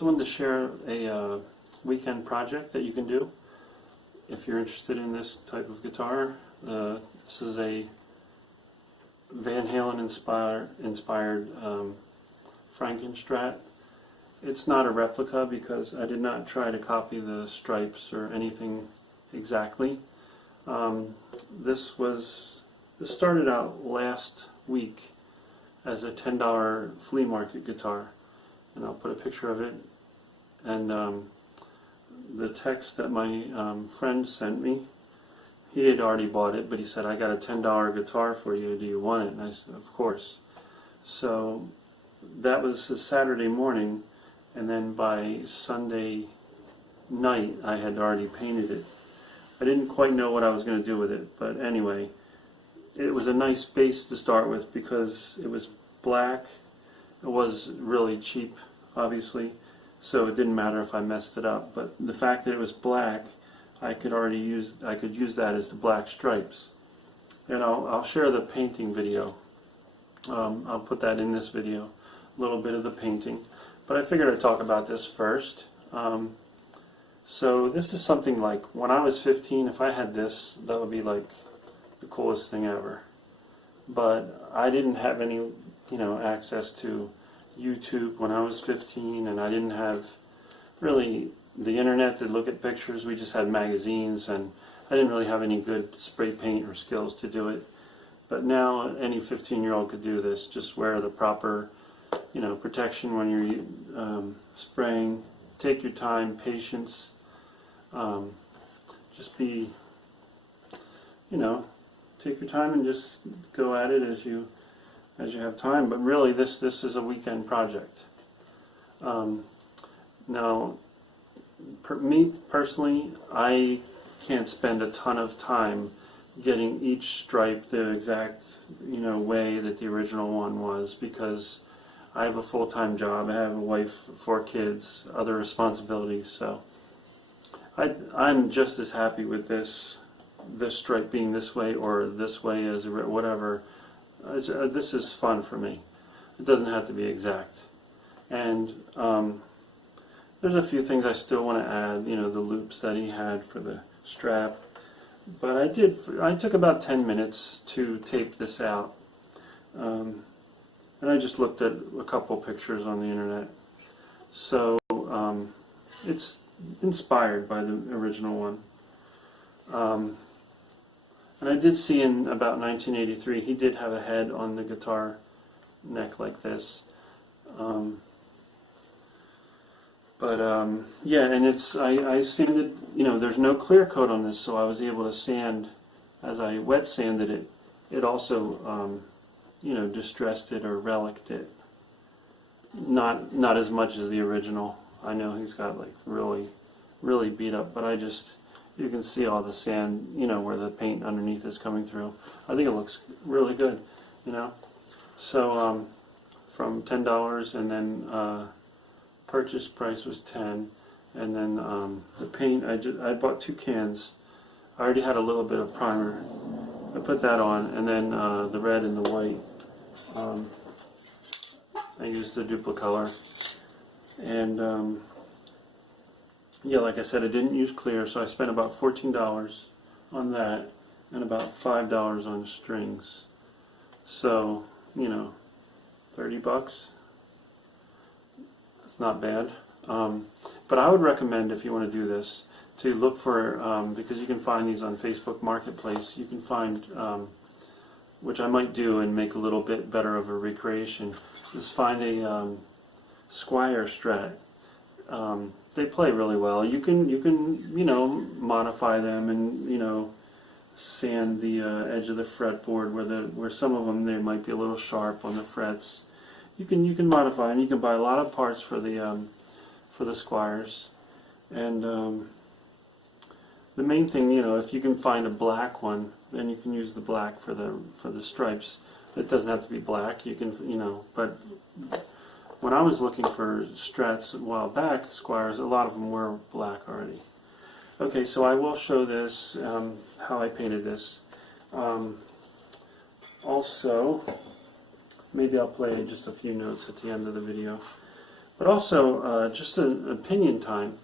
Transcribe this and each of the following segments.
So I wanted to share a weekend project that you can do if you're interested in this type of guitar. This is a Van Halen inspired Frankenstrat. It's not a replica because I did not try to copy the stripes or anything exactly. This started out last week as a $10 flea market guitar, and I'll put a picture of it. And the text that my friend sent me, he had already bought it, but he said, "I got a $10 guitar for you, do you want it?" And I said, "Of course." So that was a Saturday morning, and then by Sunday night I had already painted it. I didn't quite know what I was going to do with it, but anyway, it was a nice base to start with because it was black. It was really cheap, obviously, so it didn't matter if I messed it up. But the fact that it was black, I could use that as the black stripes. And I'll share the painting video. I'll put that in this video, a little bit of the painting. But I figured I'd talk about this first. So this is something like, when I was 15, if I had this, that would be like the coolest thing ever. But I didn't have any, access to YouTube when I was 15, and I didn't have really the internet to look at pictures. We just had magazines, and I didn't really have any good spray paint or skills to do it. But now any 15-year-old could do this. Just wear the proper, protection when you're spraying. Take your time, patience. Just be, take your time and just go at it as you have time. But really, this is a weekend project. Now, me personally, I can't spend a ton of time getting each stripe the exact way that the original one was, because I have a full-time job. I have a wife, 4 kids, other responsibilities. So I'm just as happy with this stripe being this way or this way as whatever. This is fun for me. It doesn't have to be exact. And there's a few things I still want to add, the loops that he had for the strap. But I took about 10 minutes to tape this out. And I just looked at a couple pictures on the internet. So it's inspired by the original one. And I did see in about 1983, he did have a head on the guitar neck like this. Yeah, and I sanded, there's no clear coat on this, so I was able to sand, as I wet sanded it. It also, distressed it or relicked it. Not as much as the original. I know he's got like really beat up, but you can see all the sand, where the paint underneath is coming through. I think it looks really good, So from $10, and then purchase price was $10, and then the paint, I bought 2 cans. I already had a little bit of primer. I put that on, and then the red and the white. I used the Duplicolor, and yeah, like I said, I didn't use clear, so I spent about $14 on that, and about $5 on strings. So, $30. It's not bad. But I would recommend, if you want to do this, to look for, because you can find these on Facebook Marketplace, you can find, which I might do and make a little bit better of a recreation, is find a Squire Strat. They play really well. You can modify them and sand the edge of the fretboard where some of them they might be a little sharp on the frets. You can modify, and you can buy a lot of parts for the Squires. And the main thing, if you can find a black one, then you can use the black for the stripes. It doesn't have to be black. You can, but when I was looking for Strats a while back, Squires, a lot of them were black already. Okay, so I will show this, how I painted this. Also, maybe I'll play just a few notes at the end of the video. But also, just an opinion time.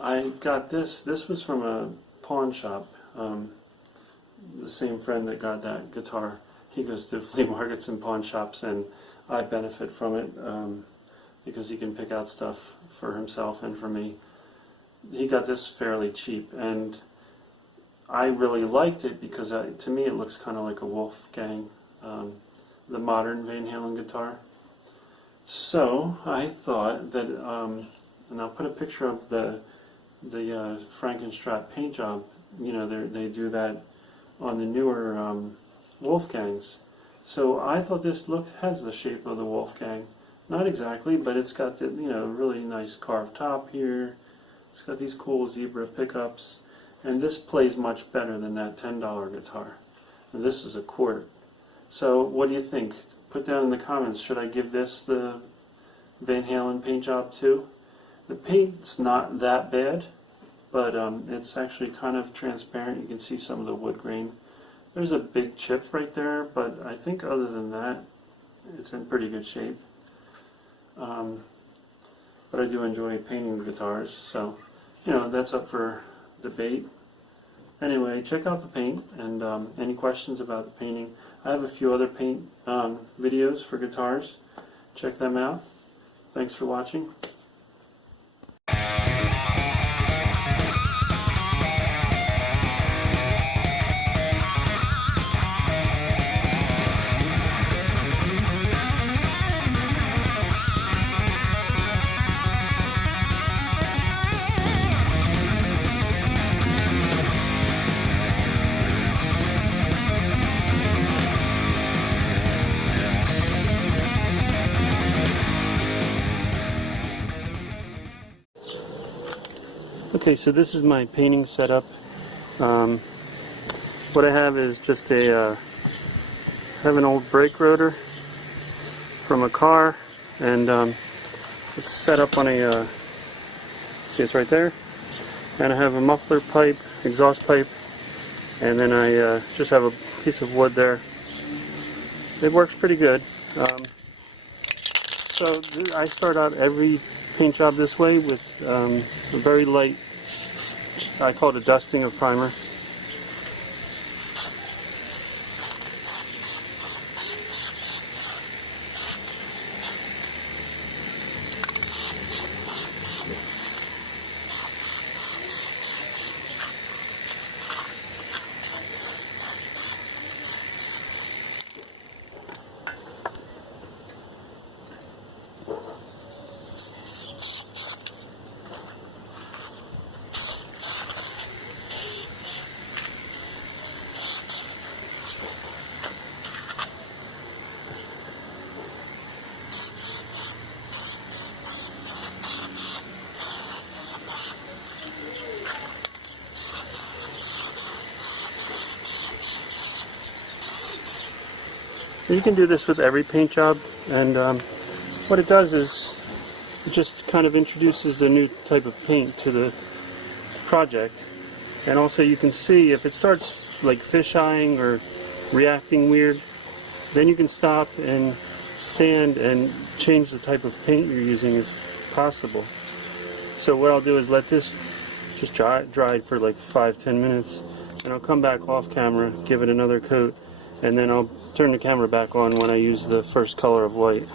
I got this. This was from a pawn shop. The same friend that got that guitar. He goes to flea markets and pawn shops, and I benefit from it because he can pick out stuff for himself and for me. He got this fairly cheap, and I really liked it because to me it looks kind of like a Wolfgang, the modern Van Halen guitar. So I thought that, and I'll put a picture of the Frankenstrat paint job. You know, they do that on the newer Wolfgangs. So I thought this has the shape of the Wolfgang. Not exactly, but it's got the really nice carved top here. It's got these cool zebra pickups, and this plays much better than that $10 guitar. And this is a $1. So what do you think? Put down in the comments, should I give this the Van Halen paint job too? The paint's not that bad, but it's actually kind of transparent. You can see some of the wood grain. There's a big chip right there, but I think other than that, it's in pretty good shape. But I do enjoy painting guitars, so that's up for debate. Anyway, check out the paint, and any questions about the painting. I have a few other paint videos for guitars. Check them out. Thanks for watching. Okay, so this is my painting setup. What I have is just I have an old brake rotor from a car, and it's set up on a, see, it's right there, and I have a muffler pipe, exhaust pipe, and then I just have a piece of wood there. It works pretty good. So I start out every paint job this way with a very light, I call it a dusting of primer. You can do this with every paint job, and what it does is it just kind of introduces a new type of paint to the project, and also you can see if it starts like fish-eyeing or reacting weird, then you can stop and sand and change the type of paint you're using if possible. So what I'll do is let this just dry for like 5-10 minutes, and I'll come back off camera, give it another coat, and then I'll turn the camera back on when I use the first color of white.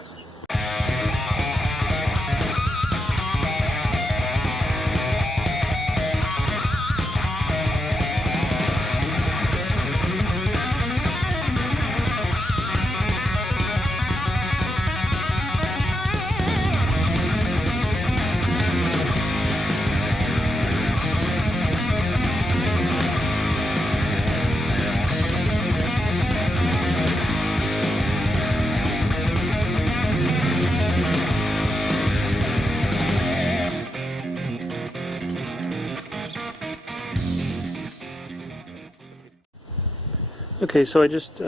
Okay, so I just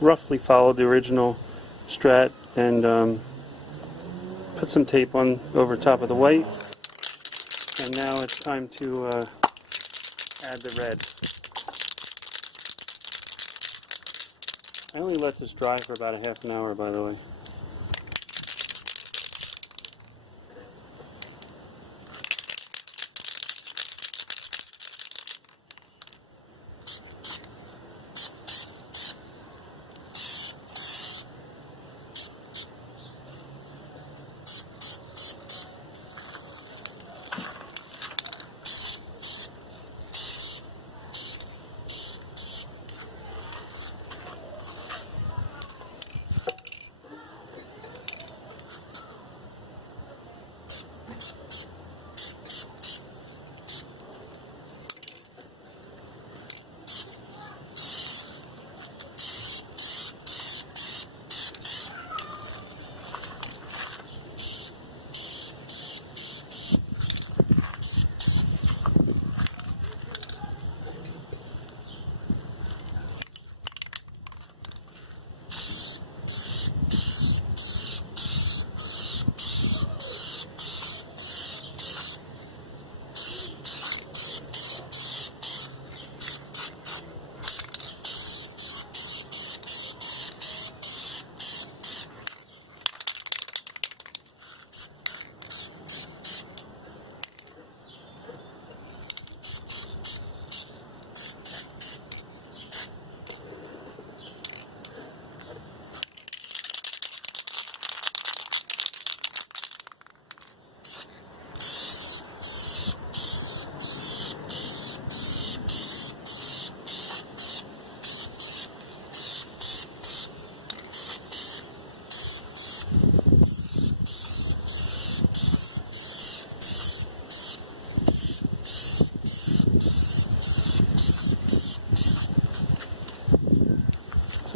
roughly followed the original Strat and put some tape on over top of the white, and now it's time to add the red. I only let this dry for about a half an hour, by the way.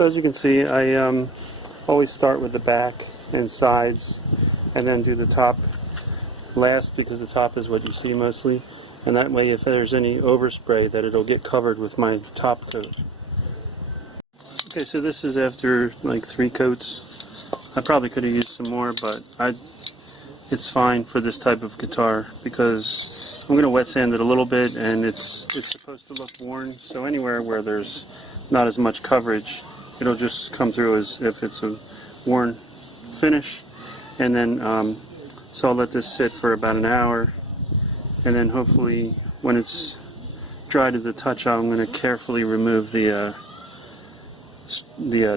So as you can see, I always start with the back and sides and then do the top last, because the top is what you see mostly, and that way if there's any overspray that it'll get covered with my top coat. Okay, so this is after like 3 coats. I probably could have used some more, but it's fine for this type of guitar because I'm going to wet sand it a little bit, and it's supposed to look worn, so anywhere where there's not as much coverage, it'll just come through as if it's a worn finish. And then so I'll let this sit for about an hour, and then hopefully when it's dry to the touch, I'm going to carefully remove the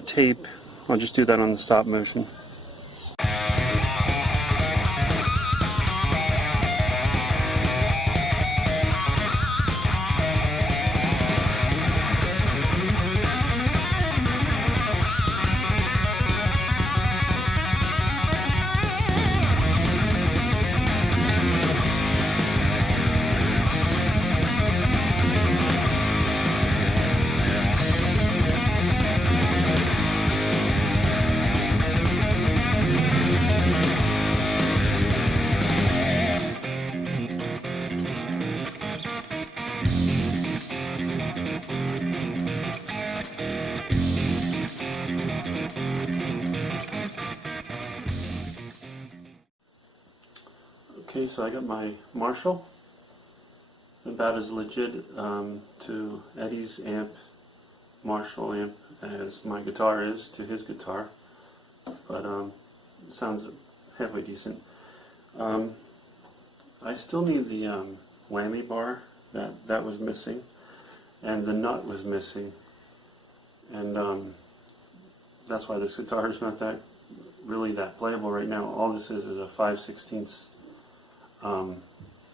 tape. I'll just do that on the stop motion. Okay, so I got my Marshall, about as legit to Eddie's amp, Marshall amp, as my guitar is to his guitar, but it sounds halfway decent. I still need the whammy bar that was missing, and the nut was missing, and that's why this guitar is not really that playable right now. All this is a 5/16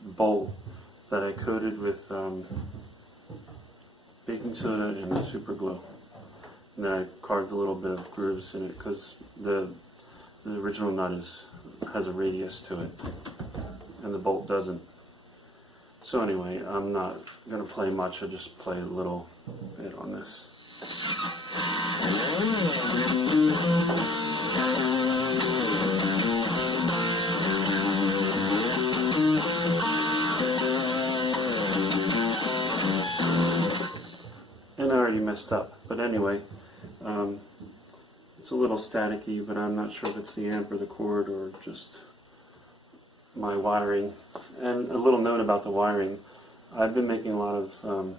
bowl that I coated with baking soda and super glue, and then I carved a little bit of grooves in it because the original nut has a radius to it and the bolt doesn't. So anyway, I'm not going to play much. I'll just play a little bit on this. And I already messed up, but anyway, it's a little staticky, but I'm not sure if it's the amp or the cord or just my wiring. And a little note about the wiring: I've been making a lot of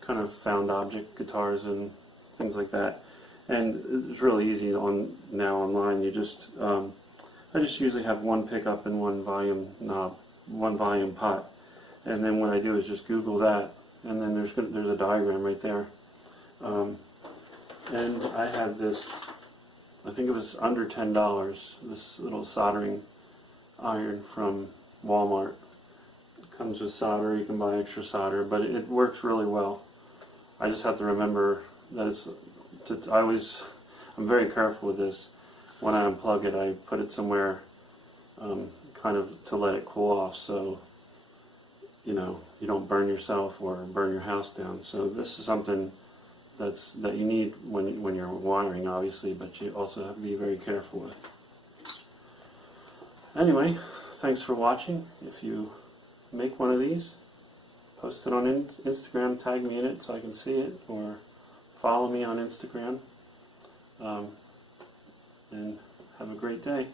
kind of found object guitars and things like that, and it's really easy now online. You just I just usually have one pickup and one volume knob, one volume pot, and then what I do is just Google that, and then there's a diagram right there. And I have this, I think it was under $10, this little soldering iron from Walmart. It comes with solder, you can buy extra solder, but it works really well. I just have to remember that I'm very careful with this. When I unplug it, I put it somewhere kind of to let it cool off, so you don't burn yourself or burn your house down. So this is something that you need when you're wiring, obviously, but you also have to be very careful with. Anyway, thanks for watching. If you make one of these, post it on Instagram, tag me in it so I can see it, or follow me on Instagram, and have a great day.